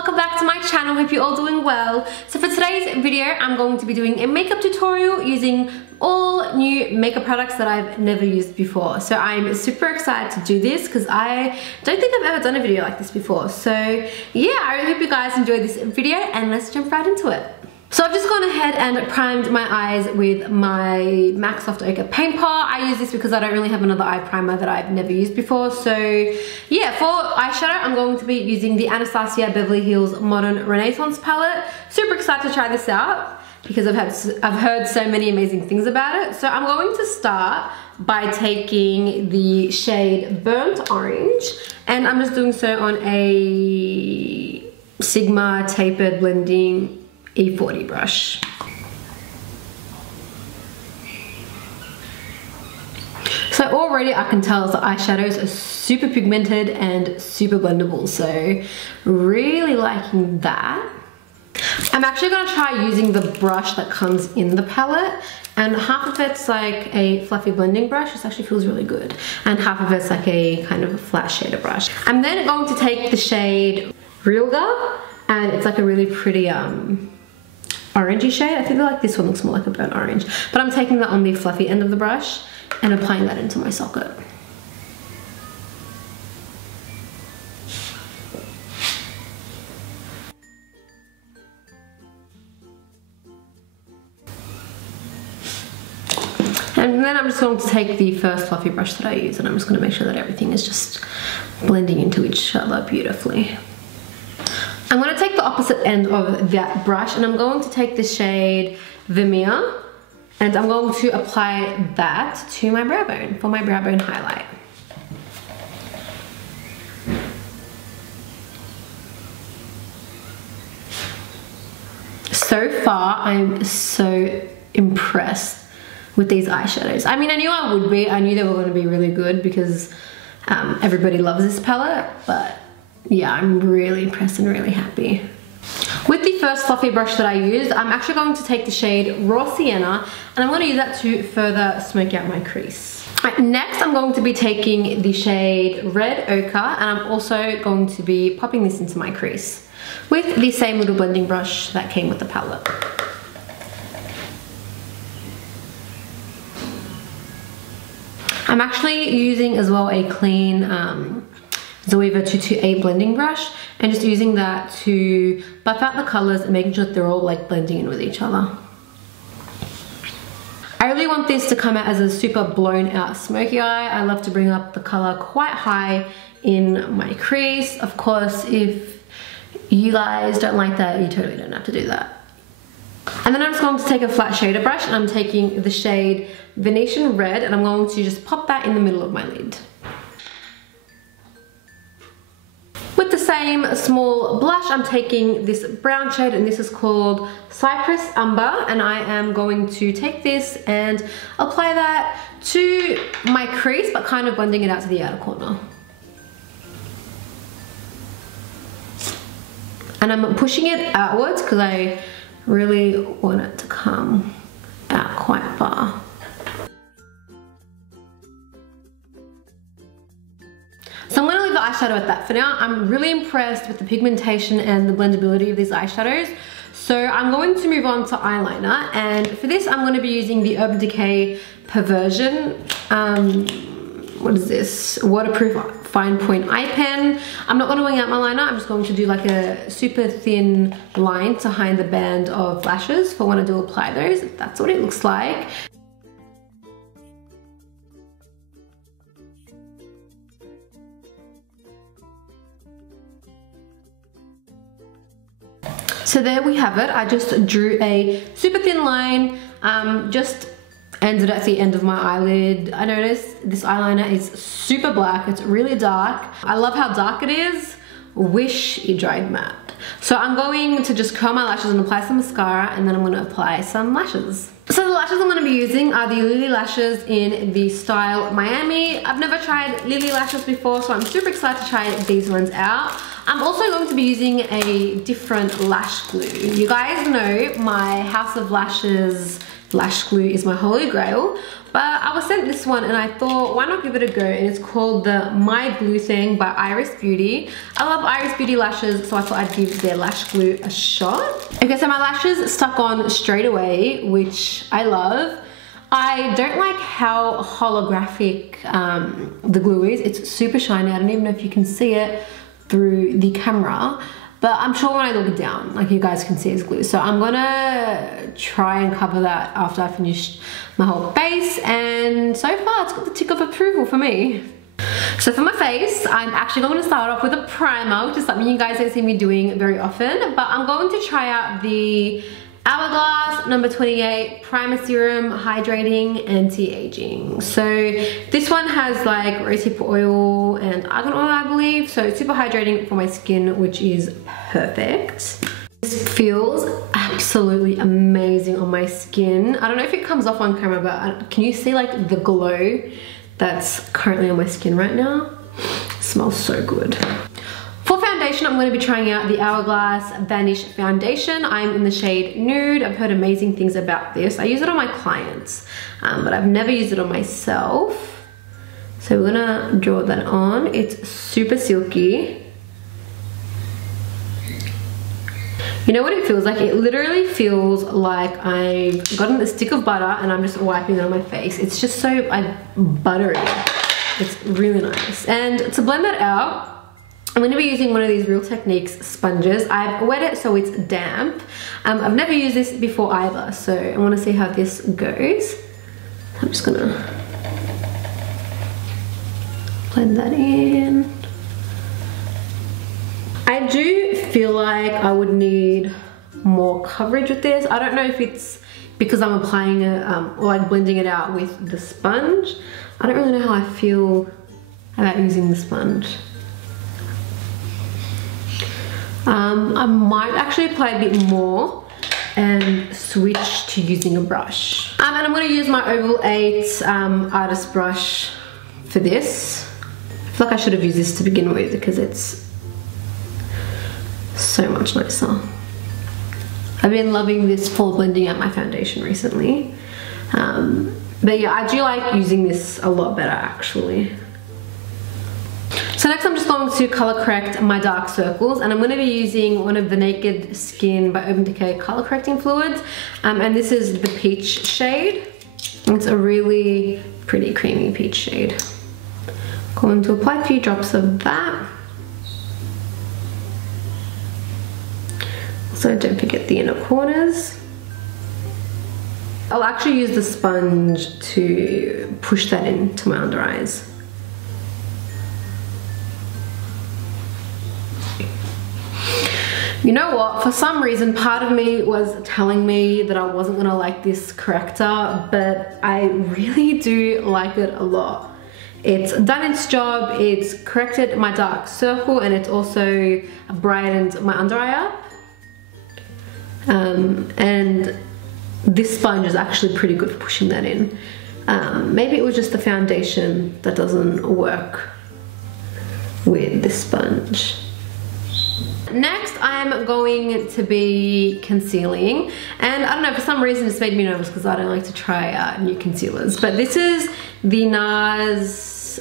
welcome back to my channel. Hope you're all doing well. So for today's video, I'm going to be doing a makeup tutorial using all new makeup products that I've never used before. So I'm super excited to do this because I don't think I've ever done a video like this before. So yeah, I really hope you guys enjoyed this video and let's jump right into it. So I've just gone ahead and primed my eyes with my MAC Soft Ochre Paint Pot. I use this because I don't really have another eye primer that I've never used before. So yeah, for eyeshadow, I'm going to be using the Anastasia Beverly Hills Modern Renaissance palette. Super excited to try this out because I've heard so many amazing things about it. So I'm going to start by taking the shade Burnt Orange, and I'm just doing so on a Sigma Tapered Blending E40 brush. So already I can tell the eyeshadows are super pigmented and super blendable, so really liking that. I'm actually going to try using the brush that comes in the palette, and half of it's like a fluffy blending brush. This actually feels really good, and half of it's like a kind of flat shader brush. I'm then going to take the shade Realgar, and it's like a really pretty orangey shade. I feel like this one looks more like a burnt orange, but I'm taking that on the fluffy end of the brush and applying that into my socket. And then I'm just going to take the first fluffy brush that I use, and I'm just going to make sure that everything is just blending into each other beautifully. I'm going to take the opposite end of that brush, and I'm going to take the shade Vermeer, and I'm going to apply that to my brow bone for my brow bone highlight. So far, I'm so impressed with these eyeshadows. I mean, I knew I would be. I knew they were going to be really good because everybody loves this palette, but yeah, I'm really impressed and really happy. With the first fluffy brush that I used, I'm actually going to take the shade Raw Sienna, and I'm going to use that to further smoke out my crease. Right, next, I'm going to be taking the shade Red Ochre, and I'm also going to be popping this into my crease with the same little blending brush that came with the palette. I'm actually using as well a clean Zoeva 228 blending brush, and just using that to buff out the colors and making sure that they're all like blending in with each other. I really want this to come out as a super blown out smoky eye. I love to bring up the color quite high in my crease. Of course, if you guys don't like that, you totally don't have to do that. And then I'm just going to take a flat shader brush, and I'm taking the shade Venetian Red, and I'm going to just pop that in the middle of my lid. With the same small blush, I'm taking this brown shade, and this is called Cypress Umber, and I am going to take this and apply that to my crease, but kind of blending it out to the outer corner. And I'm pushing it outwards because I really want it to come out quite far. So I'm going to leave the eyeshadow at that for now. I'm really impressed with the pigmentation and the blendability of these eyeshadows. So I'm going to move on to eyeliner, and for this I'm going to be using the Urban Decay Perversion, what is this? Waterproof Fine Point Eye Pen. I'm not going to wing out my liner. I'm just going to do like a super thin line to hide the band of lashes for when I do apply those. That's what it looks like. So there we have it. I just drew a super thin line, just ended at the end of my eyelid. I noticed this eyeliner is super black. It's really dark. I love how dark it is. Wish it dried matte. So I'm going to just curl my lashes and apply some mascara, and then I'm going to apply some lashes. So the lashes I'm going to be using are the Lily lashes in the style Miami. I've never tried Lily lashes before, so I'm super excited to try these ones out. I'm also going to be using a different lash glue. You guys know my House of Lashes lash glue is my holy grail. But I was sent this one and I thought, why not give it a go? And it's called the My Glue Thing by Iris Beauty. I love Iris Beauty lashes, so I thought I'd give their lash glue a shot. Okay, so my lashes stuck on straight away, which I love. I don't like how holographic the glue is. It's super shiny. I don't even know if you can see it through the camera, but I'm sure when I look down, like, you guys can see it's glue. So I'm gonna try and cover that after I finish my whole face, and so far it's got the tick of approval for me. So for my face, I'm actually going to start off with a primer, which is something you guys don't see me doing very often, but I'm going to try out the Hourglass number 28 Primer Serum Hydrating Anti-Aging. So this one has like rosehip oil and argan oil, I believe, so it's super hydrating for my skin, which is perfect. This feels absolutely amazing on my skin. I don't know if it comes off on camera, but can you see like the glow that's currently on my skin right now? It smells so good. For foundation, I'm going to be trying out the Hourglass Vanish Foundation. I'm in the shade Nude. I've heard amazing things about this. I use it on my clients, but I've never used it on myself. So we're gonna draw that on. It's super silky. You know what it feels like? It literally feels like I've gotten a stick of butter and I'm just wiping it on my face. It's just so buttery. It's really nice. And to blend that out, I'm going to be using one of these Real Techniques sponges. I've wet it so it's damp. I've never used this before either, so I want to see how this goes. I'm just going to blend that in. I do feel like I would need more coverage with this. I don't know if it's because I'm applying it or like blending it out with the sponge. I don't really know how I feel about using the sponge. I might actually apply a bit more and switch to using a brush. And I'm going to use my Oval 8 artist brush for this. I feel like I should have used this to begin with because it's so much nicer. I've been loving this for blending out my foundation recently. But yeah, I do like using this a lot better actually. So next I'm just going to color correct my dark circles, and I'm going to be using one of the Naked Skin by Urban Decay color correcting fluids, and this is the peach shade. It's a really pretty creamy peach shade. Going to apply a few drops of that. So don't forget the inner corners. I'll actually use the sponge to push that into my under eyes. You know what, for some reason part of me was telling me that I wasn't gonna like this corrector, but I really do like it a lot. It's done its job, it's corrected my dark circle, and it's also brightened my under eye up. And this sponge is actually pretty good for pushing that in. Maybe it was just the foundation that doesn't work with this sponge. Next, I'm going to be concealing, and I don't know, for some reason it's made me nervous because I don't like to try new concealers, but this is the NARS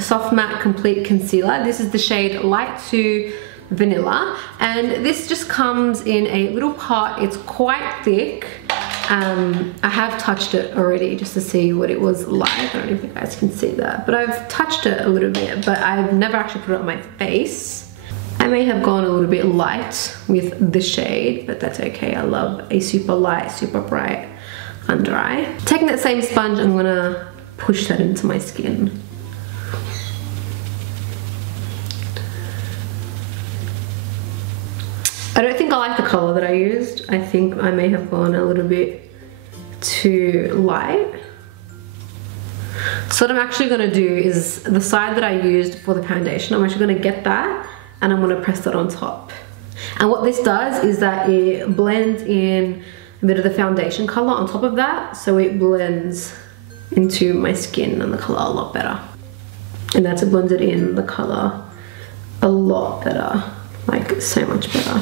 Soft Matte Complete Concealer. This is the shade Light to Vanilla, and this just comes in a little pot. It's quite thick. I have touched it already just to see what it was like. I don't know if you guys can see that, but I've touched it a little bit, but I've never actually put it on my face. I may have gone a little bit light with the shade, but that's okay. I love a super light, super bright under eye. Taking that same sponge, I'm gonna push that into my skin. I don't think I like the color that I used. I think I may have gone a little bit too light. So what I'm actually gonna do is the side that I used for the foundation, I'm actually gonna get that and I'm gonna press that on top. And what this does is that it blends in a bit of the foundation color on top of that, so it blends into my skin and the color a lot better. And that's blended in the color a lot better, like so much better.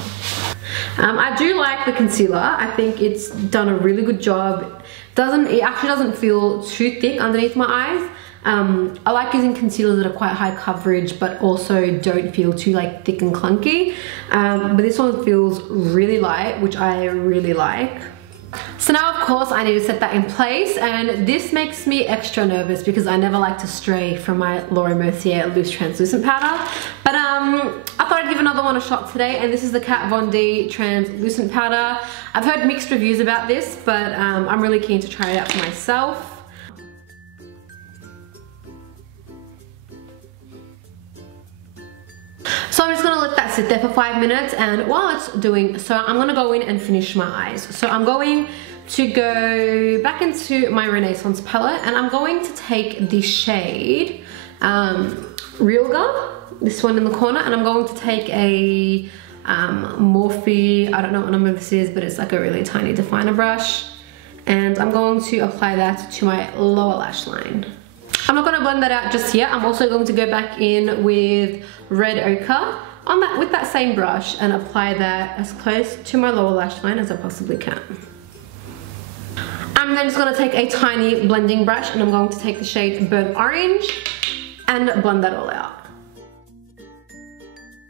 I do like the concealer. I think it's done a really good job. It actually doesn't feel too thick underneath my eyes. I like using concealers that are quite high coverage but also don't feel too like thick and clunky. But this one feels really light, which I really like. So now of course I need to set that in place, and this makes me extra nervous because I never like to stray from my Laura Mercier loose translucent powder. But I thought I'd give another one a shot today, and this is the Kat Von D translucent powder. I've heard mixed reviews about this, but I'm really keen to try it out for myself. So I'm just gonna let that sit there for 5 minutes, and while it's doing so, I'm gonna go in and finish my eyes. So I'm going to go back into my Renaissance palette, and I'm going to take the shade Realga, this one in the corner, and I'm going to take a Morphe, I don't know what number this is, but it's like a really tiny definer brush, and I'm going to apply that to my lower lash line. I'm not going to blend that out just yet. I'm also going to go back in with Red Ochre with that same brush and apply that as close to my lower lash line as I possibly can. I'm then just going to take a tiny blending brush, and I'm going to take the shade Burnt Orange and blend that all out.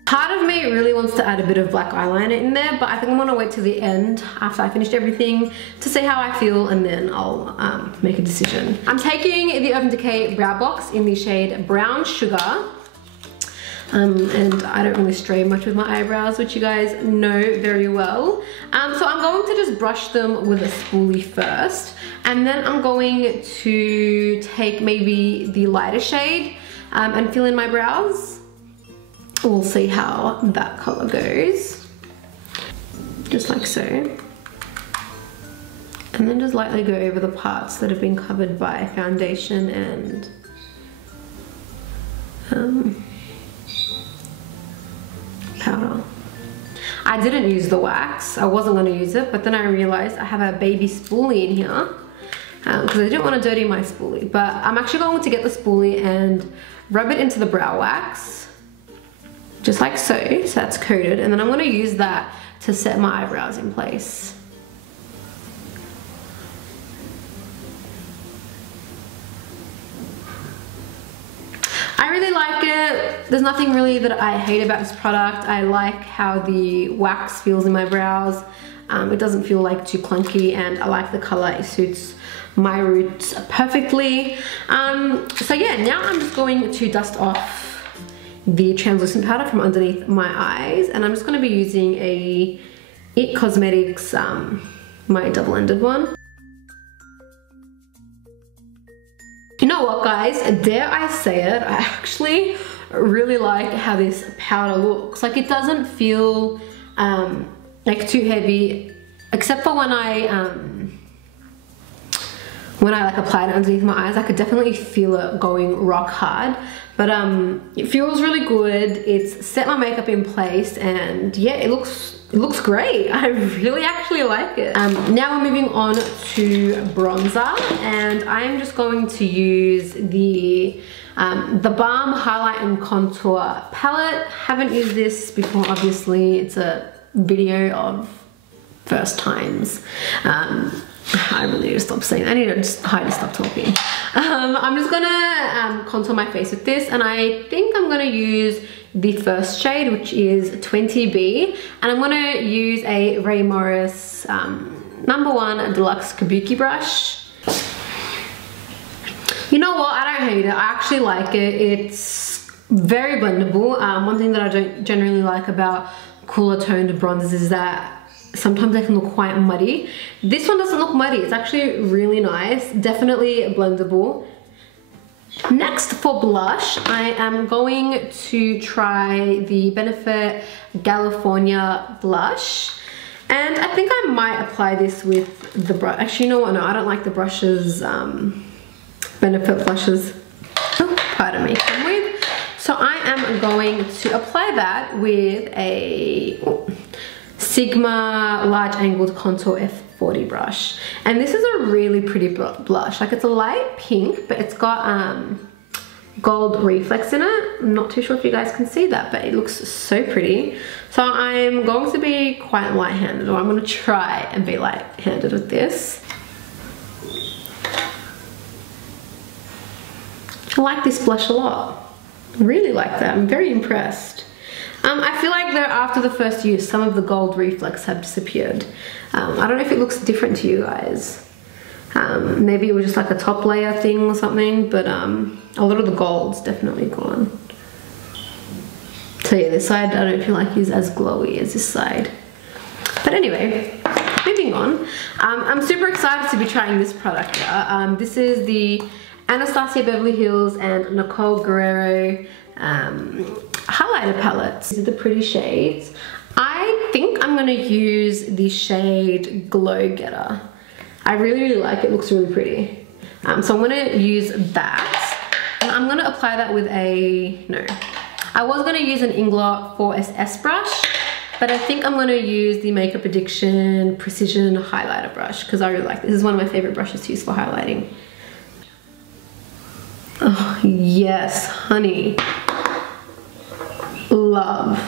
Part of me really wants to add a bit of black eyeliner in there, but I think I'm gonna wait till the end after I finished everything to see how I feel, and then I'll make a decision. I'm taking the Urban Decay Brow Box in the shade Brown Sugar. And I don't really stray much with my eyebrows, which you guys know very well. So I'm going to just brush them with a spoolie first, and then I'm going to take maybe the lighter shade and fill in my brows. We'll see how that color goes. Just like so. And then just lightly go over the parts that have been covered by foundation and powder. I didn't use the wax. I wasn't going to use it, but then I realized I have a baby spoolie in here because I didn't want to dirty my spoolie. But I'm actually going to get the spoolie and rub it into the brow wax. Just like so, so that's coated, and then I'm going to use that to set my eyebrows in place. I really like it. There's nothing really that I hate about this product. I like how the wax feels in my brows. It doesn't feel like too clunky, and I like the color. It suits my roots perfectly. So yeah, now I'm just going to dust off the translucent powder from underneath my eyes, and I'm just going to be using a It Cosmetics my double-ended one. You know what, guys, dare I say it, I actually really like how this powder looks. Like, it doesn't feel like too heavy, except for when I like apply it underneath my eyes. I could definitely feel it going rock hard, but it feels really good. It's set my makeup in place, and yeah, it looks great. I really actually like it. Now we're moving on to bronzer, and I'm just going to use the Balm Highlight and Contour palette. Haven't used this before, obviously. It's a video of first times. I really need to stop saying. I need to just stop talking. I'm just gonna contour my face with this, and I think I'm gonna use the first shade, which is 20B, and I'm gonna use a Ray Morris #1 Deluxe Kabuki brush. You know what? I don't hate it. I actually like it. It's very blendable. One thing that I don't generally like about cooler toned bronzers is that sometimes they can look quite muddy. This one doesn't look muddy. It's actually really nice. Definitely blendable. Next, for blush, I am going to try the Benefit California blush. And I think I might apply this with the brush. Actually, you know what? No, I don't like the brushes, Benefit blushes. Oh, pardon me. I'm with. So I am going to apply that with a Sigma Large Angled Contour F40 brush, and this is a really pretty blush. Like, it's a light pink, but it's got gold reflex in it. I'm not too sure if you guys can see that, but it looks so pretty. So I'm going to be quite light-handed, or I'm going to try and be light-handed with this. I like this blush a lot. Really like that. I'm very impressed. I feel like though after the first use, some of the gold reflex have disappeared. I don't know if it looks different to you guys. Maybe it was just like a top layer thing or something, but a lot of the gold's definitely gone. So yeah, this side I don't feel like is as glowy as this side. But anyway, moving on. I'm super excited to be trying this product out. This is the Anastasia Beverly Hills and Nicole Guerrero highlighter palettes. These are the pretty shades. I think I'm gonna use the shade Glow Getter. I really like it. It looks really pretty. So I'm gonna use that. And I'm gonna apply that with I was gonna use an Inglot 4SS brush, but I think I'm gonna use the Makeup Addiction Precision Highlighter brush because I really like this. This is one of my favorite brushes to use for highlighting. Oh, yes, honey. Love.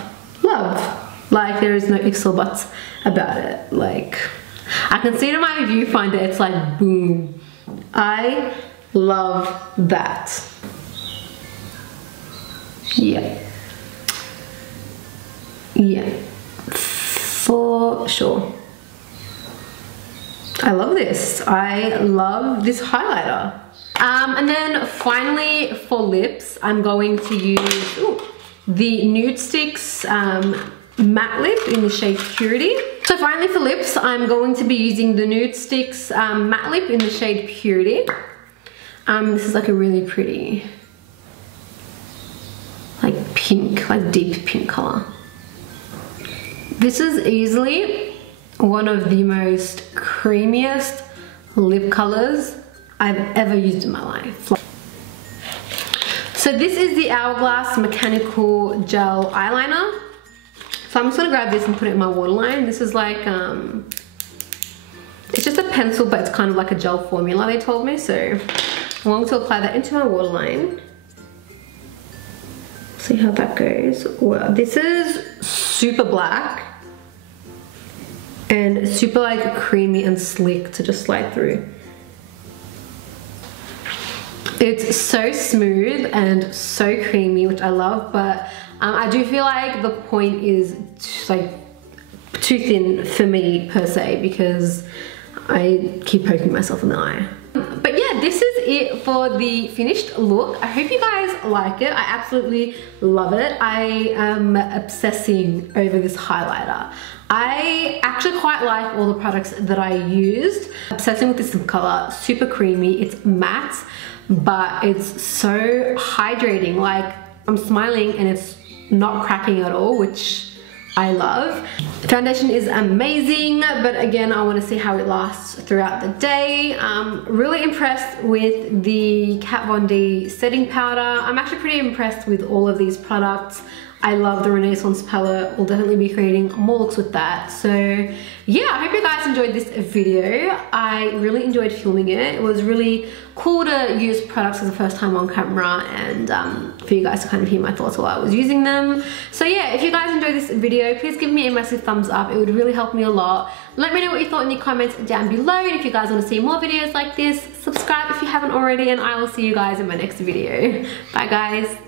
Like, there is no ifs or buts about it. Like, I can see it in my viewfinder, it's like, boom. I love that. Yeah. For sure. I love this. I love this highlighter. And then finally for lips, I'm going to use the Nude Sticks matte lip in the shade Purity. So finally for lips, I'm going to be using the Nude Sticks matte lip in the shade Purity. This is like a really pretty, like pink, like deep pink color. This is easily one of the most creamiest lip colors I've ever used in my life. So this is the Hourglass Mechanical Gel Eyeliner. So I'm just gonna grab this and put it in my waterline. This is like, it's just a pencil, but it's kind of like a gel formula, they told me. So I'm going to apply that into my waterline. See how that goes. Wow, this is super black and super like creamy and slick to just slide through. It's so smooth and so creamy, which I love, but I do feel like the point is like too thin for me per se because I keep poking myself in the eye. But yeah, this is it for the finished look. I hope you guys like it. I absolutely love it. I am obsessing over this highlighter. I actually quite like all the products that I used. Obsessing with this color, super creamy. It's matte, but it's so hydrating. Like, I'm smiling and it's not cracking at all, which I love. The foundation is amazing, but again, I want to see how it lasts throughout the day. Really impressed with the Kat Von D setting powder. I'm actually pretty impressed with all of these products. I love the Renaissance palette. We'll definitely be creating more looks with that. So yeah, I hope you guys enjoyed this video. I really enjoyed filming it. It was really cool to use products for the first time on camera and for you guys to kind of hear my thoughts while I was using them. So yeah, if you guys enjoyed this video, please give me a massive thumbs up. It would really help me a lot. Let me know what you thought in the comments down below. And if you guys want to see more videos like this, subscribe if you haven't already, and I will see you guys in my next video. Bye guys.